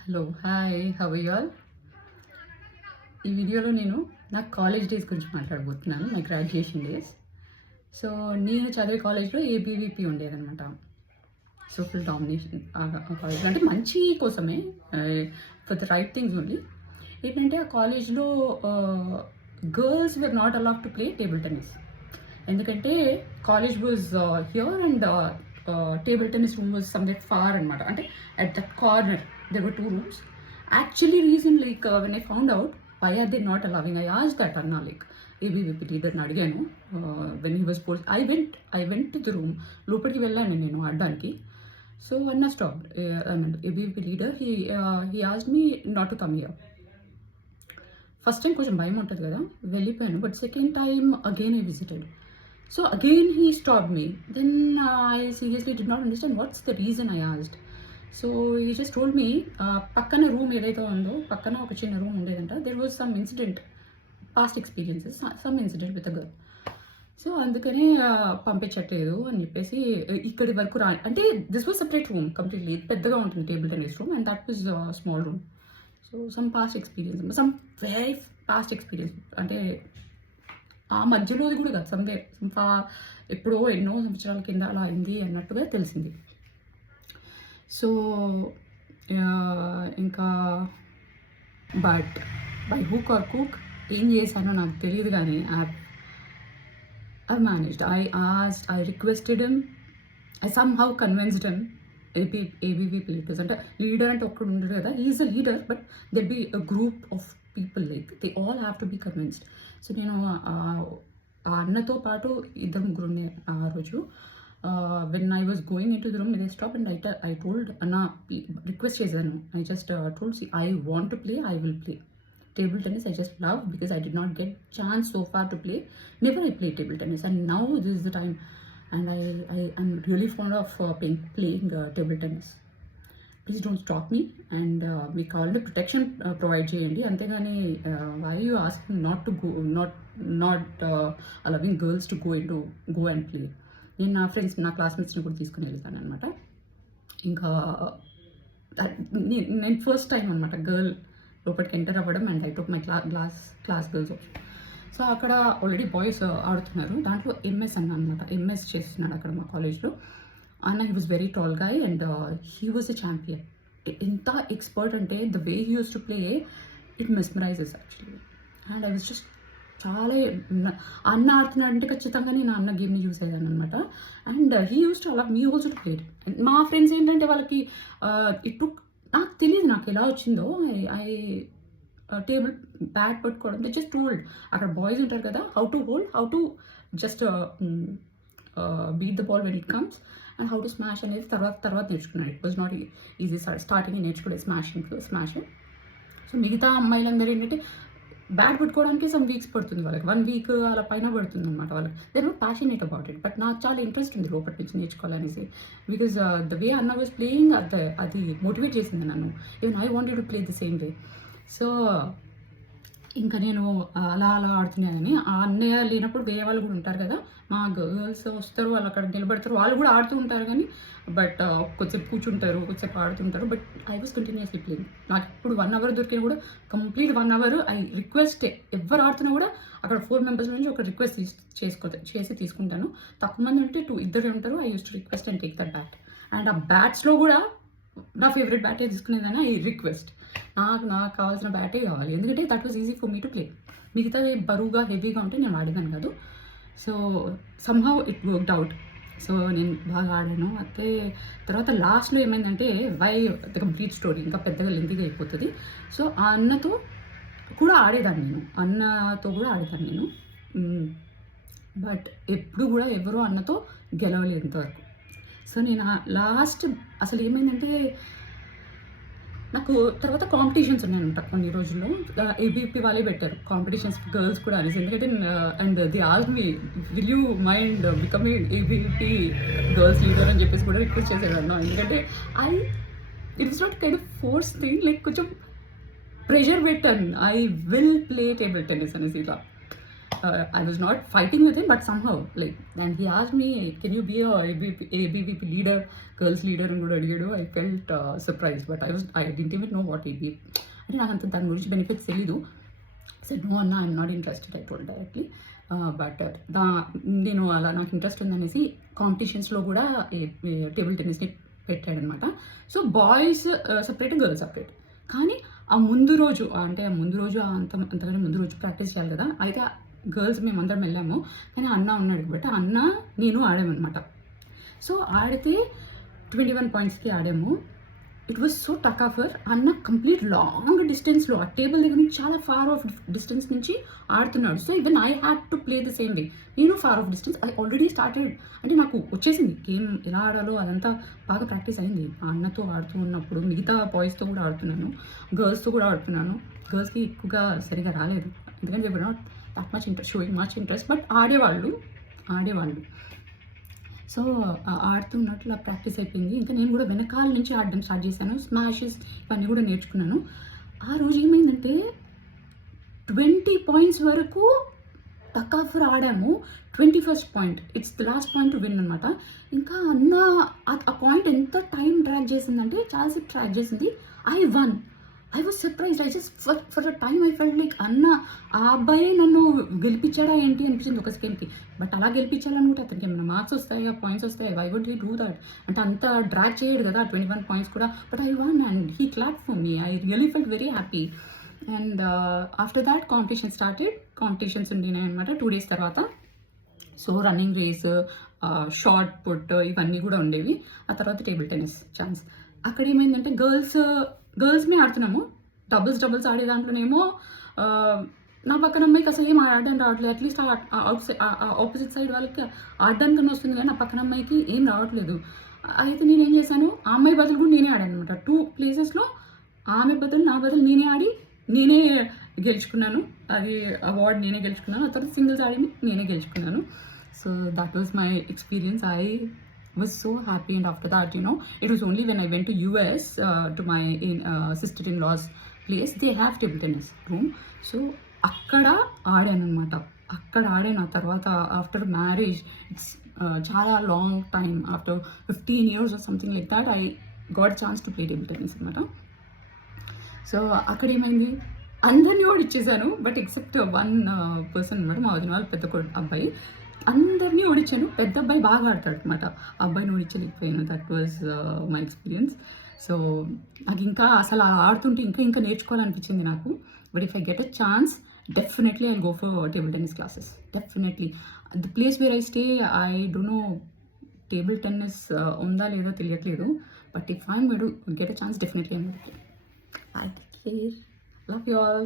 Hello hi how are you all. ఈ వీడియోలో నేను నా కాలేజ్ డేస్ గురించి మాట్లాడబోతున్నాను, మై గ్రాడ్యుయేషన్ డేస్. సో నేను చదివే కాలేజ్లో ఏబీవీపీ ఉండేదన్నమాట. సో ఫుల్ డామినేషన్ కాలేజ్ అంటే మంచి కోసమే, for the right things only. ఏంటంటే ఆ కాలేజ్లో girls were not allowed to play table tennis. ఎందుకంటే college was here and table tennis room was somewhere far అనమాట. అంటే at the corner there were two rooms. Actually reason like when I found out why are they not allowing, I asked that Anna, like ABVP leader ni adiganu. When he was posed, I went to the room lopadi vellanu nenu addaniki. So Anna stopped, ABVP leader, he asked me not to come here. First time కొంచెం భయం ఉంటుంది కదా, వెళ్ళిపోయాను. But second time again I visited. So again he stopped me. Then I seriously did not understand what's the reason I asked. So he just told me, పక్కన room ఏదైతే ఉందో, పక్కన ఒక చిన్న రూమ్ ఉండేదంట. There was some incident, past experiences, some incident with a girl. So అందుకనే పంపించట్లేదు అని చెప్పేసి ఇక్కడి వరకు అంటే this was separate room completely. పెద్దగా ఉంటుంది table tennis room and that was small room. So some past experience, some very past experience, అంటే ఆ మధ్యలోది కూడా కాదు, సమ్వేర్ ఎప్పుడో ఎన్నో సంవత్సరాల కింద అలా అయింది అన్నట్టుగా తెలిసింది. సో ఇంకా but by hook are cook ఏం చేశానో నాకు తెలియదు, కానీ I managed. I requested him, I some how convinced him. ABVP leaders అంటే లీడర్ అంటే ఒక్కడు ఉండడు కదా, is a leader, but there be a group of people, like they all have to be convinced. So నేను ఆ అన్నతో పాటు ఇద్దరు ముగ్గురు ఉండే ఆ రోజు. When I was going into the room, they stopped and I told Anna, request chesanu. I just told, see, I want to play, I will play. Table tennis I just love because I did not get chance so far to play. Never I played table tennis, and now this is the time, and I'm really fond of playing table tennis. Please don't stop me, and we call the protection provide cheyandi. Antegani why are you asking not to go, not allowing girls to go and play. నేను నా friends, నా క్లాస్మేట్స్ని కూడా తీసుకుని వెళ్తాను అనమాట. ఇంకా నేను first time అనమాట గర్ల్ లోపలికి ఎంటర్ అవ్వడం, and I took my class girls. So అక్కడ ఆల్రెడీ బాయ్స్ ఆడుతున్నారు, దాంట్లో ఎంఎస్ అన్న అనమాట, ఎంఎస్ చేస్తున్నాడు అక్కడ మా కాలేజ్లో. అన్న he was very tall guy and he was a champion. ఎంత ఎక్స్పర్ట్ అంటే the way he use to play, it mesmerizes actually. And I was just చాలా అన్న ఆడుతున్నాడంటే ఖచ్చితంగా నేను అన్న గేమ్ని యూస్ అయ్యాను అనమాట. అండ్ హీ యూస్ టు అలా మీ ఆల్సో టు ప్లేడ్. మా ఫ్రెండ్స్ ఏంటంటే వాళ్ళకి ఇటు నాకు తెలియదు, నాకు ఎలా వచ్చిందో, ఐ టేబుల్ బ్యాట్ పట్టుకోవడం, దే జస్ట్ టోల్డ్. అక్కడ బాయ్స్ ఉంటారు కదా, how to hold, how to just beat the ball when it comes, and how to smash అనేది తర్వాత నేర్చుకున్నాడు. It was not easy starting నేర్చుకోలేదు స్మాష్. సో మిగతా అమ్మాయిలందరూ ఏంటంటే బ్యాట్ పట్టుకోవడానికి సమ్ వీక్స్ పడుతుంది వాళ్ళకి, 1 వీక్ అలా పైన పడుతుంది అనమాట వాళ్ళకి. They are not passionate about it. But నాకు చాలా ఇంట్రెస్ట్ ఉంది లోపటి నుంచి నేర్చుకోవాలనేసి, బికాజ్ ద వే అన్న వాజ్ ప్లేయింగ్ అది మోటివేట్ చేసింది నన్ను. Even I wanted to play the same way. So ఇంకా నేను అలా ఆడుతున్నాను. ఆ అన్నయ్య లేనప్పుడు వేరే వాళ్ళు కూడా ఉంటారు కదా, మా గర్ల్స్ వస్తారు, వాళ్ళు అక్కడ నిలబడతారు, వాళ్ళు కూడా ఆడుతూ ఉంటారు. కానీ బట్ కొద్దిసేపు కూర్చుంటారు, కొద్దిసేపు ఆడుతుంటారు. But I was continuously playing. నాకు ఇప్పుడు 1 అవర్ దొరికినా కూడా కంప్లీట్ 1 అవర్ ఐ రిక్వెస్ట్, ఎవరు ఆడుతున్నా కూడా అక్కడ 4 మెంబర్స్ నుంచి ఒక రిక్వెస్ట్ చేసి తీసుకుంటాను. తక్కువ మంది ఉంటే 2 ఉంటారు. I use to request and take that bat. And ఆ బ్యాట్స్లో కూడా నా ఫేవరెట్ బ్యాటే తీసుకునేదాన్ని. ఐ రిక్వెస్ట్, నాకు కావాల్సిన బ్యాటే కావాలి, ఎందుకంటే that was easy for me to play. మిగతా బరువుగా హెవీగా ఉంటే నేను వాడేదాన్ని కాదు. So somehow it worked out. So నేను బాగా ఆడాను. అయితే తర్వాత లాస్ట్లో ఏమైందంటే, వై ద కంప్లీట్ స్టోరీ ఇంకా పెద్దగా లెంతీగా అయిపోతుంది. సో ఆ అన్నతో కూడా ఆడేదాన్ని నేను, బట్ ఎప్పుడు కూడా ఎవరో అన్నతో గెలవలేదు ఇంతవరకు. సో నేను లాస్ట్ అసలు ఏమైందంటే, నాకు తర్వాత కాంపిటీషన్స్ ఉన్నాయంట కొన్ని రోజుల్లో. ఏబీపీ వాళ్ళే పెట్టారు కాంపిటీషన్స్ గర్ల్స్ కూడా అనేసి. ఎందుకంటే and the ask me, will you mind becoming ABP girls leader అని చెప్పేసి కూడా రిక్వెస్ట్ చేసేదాన్ని. ఎందుకంటే it was not kind of force thing, like కొంచెం ప్రెషర్ పెట్టాను, I will play table tennis అనేసి ఇలా. I was not fighting with him, but somehow, like, then he asked me, can you be a ABVP leader, girls leader అని కూడా అడిగాడు. I felt surprised, but I didn't even know what ABVP అంటే నాకు అంత దాని గురించి benefits తెలీదు. said no అన్న, I'm not interested, I told directly. But నేను అలా నాకు ఇంట్రెస్ట్ ఉందనేసి కాంపిటీషన్స్లో కూడా టేబుల్ టెన్నిస్ని పెట్టాడనమాట. So boys separate, girls separate. కానీ ఆ ముందు రోజు అంతకంటే ముందు రోజు ప్రాక్టీస్ చేయాలి కదా. అయితే గర్ల్స్ మేమందరం వెళ్ళాము, కానీ అన్న ఉన్నాడు కాబట్టి అన్న నేను ఆడామన్నమాట. సో ఆడితే 21 పాయింట్స్కి ఆడాము. ఇట్ వాజ్ సో టక్ ఆఫర్. అన్న కంప్లీట్ లాంగ్ డిస్టెన్స్లో ఆ టేబుల్ దగ్గర నుంచి చాలా ఫార్ ఆఫ్ డిస్టెన్స్ నుంచి ఆడుతున్నాడు. So even I had to play the same way. నేను far off distance I already started, అంటే నాకు వచ్చేసింది గేమ్ ఎలా ఆడాలో, అదంతా బాగా ప్రాక్టీస్ అయింది. ఆ అన్నతో ఆడుతూ ఉన్నప్పుడు మిగతా బాయ్స్తో కూడా ఆడుతున్నాను, గర్ల్స్తో కూడా ఆడుతున్నాను. గర్ల్స్కి ఎక్కువగా సరిగా రాలేదు, ఎందుకంటే they were not that much interest, showing much interest, but ఆడేవాళ్ళు. సో ఆడుతున్నట్లు ప్రాక్టీస్ అయిపోయింది. ఇంకా నేను కూడా వెనకాల నుంచి ఆడడం స్టార్ట్ చేశాను. స్మాషెస్ ఇవన్నీ కూడా నేర్చుకున్నాను. ఆ రోజు ఏమైందంటే 20 పాయింట్స్ వరకు టక్ ఆఫర్ ఆడాము. 21st point, it's the last point to win అనమాట. ఇంకా అన్న ఆ పాయింట్ ఎంత టైం ట్రాక్ చేసిందంటే చాలాసేపు ట్రాక్ చేసింది. I was surprised. I just for a time I felt like అన్న ఆ అబ్బాయి నన్ను గెలిపించాడా ఏంటి అనిపించింది ఒక సెకండ్కి. బట్ అలా గెలిపించాలనుకుంటే అతనికి ఏమైనా మార్క్స్ వస్తాయా, పాయింట్స్ వస్తాయా, why would he do that? అంటే అంత డ్రాక్ చేయడు కదా 21 పాయింట్స్ కూడా. But I won and he clap for me. I really felt very happy. And after that competitions ఉండినాయి అనమాట 2 days తర్వాత. So running race, shot put ఇవన్నీ కూడా ఉండేవి. ఆ తర్వాత టేబుల్ టెన్నిస్ ఛాన్స్. అక్కడ ఏమైందంటే గర్ల్స్మే ఆడుతున్నాము. డబుల్స్ ఆడే దాంట్లోనేమో నా పక్కన అమ్మాయికి అసలు ఏం ఆడడం రావట్లేదు. అట్లీస్ట్ ఆపోజిట్ సైడ్ వాళ్ళకి ఆడడానికన్నా వస్తుంది, కానీ నా పక్కన అమ్మాయికి ఏం రావట్లేదు. అయితే నేను ఏం చేశాను, ఆ అమ్మాయి బదులు కూడా నేనే ఆడాను అనమాట. 2 ప్లేసెస్లో ఆమె బదులు నా బదులు నేనే ఆడి నేనే గెలుచుకున్నాను. అది అవార్డ్ నేనే గెలుచుకున్నాను. ఆ తర్వాత సింగిల్స్ ఆడి నేనే గెలుచుకున్నాను. So that was my experience. I was so happy, and after that, it was only when I went to US to my sister-in-law's place. They have table tennis room. So అక్కడ ఆడాను అనమాట. అక్కడ ఆడాను. ఆ తర్వాత ఆఫ్టర్ మ్యారేజ్, ఇట్స్ చాలా long time, after 15 years or something like that, I got chance to play table tennis అనమాట. So అక్కడ ఏమైంది, అందరినీ ఓడిచ్చేసాను. బట్ ఎక్సెప్ట్ 1 person అనమాట, మా వదిన వాళ్ళ పెద్ద అబ్బాయి. అందరినీ ఓడించాను. పెద్ద అబ్బాయి బాగా ఆడతాడు అనమాట, ఆ అబ్బాయిని ఓడించలేకపోయాను. That was my experience. So నాకు ఇంకా అసలు ఆడుతుంటే ఇంకా నేర్చుకోవాలనిపించింది నాకు. But if I get a chance, definitely I go for table tennis classes. Definitely the place where I stay, I don't know table tennis ఉందా లేదో తెలియట్లేదు. But if I get a chance, definitely I take care. Love you all.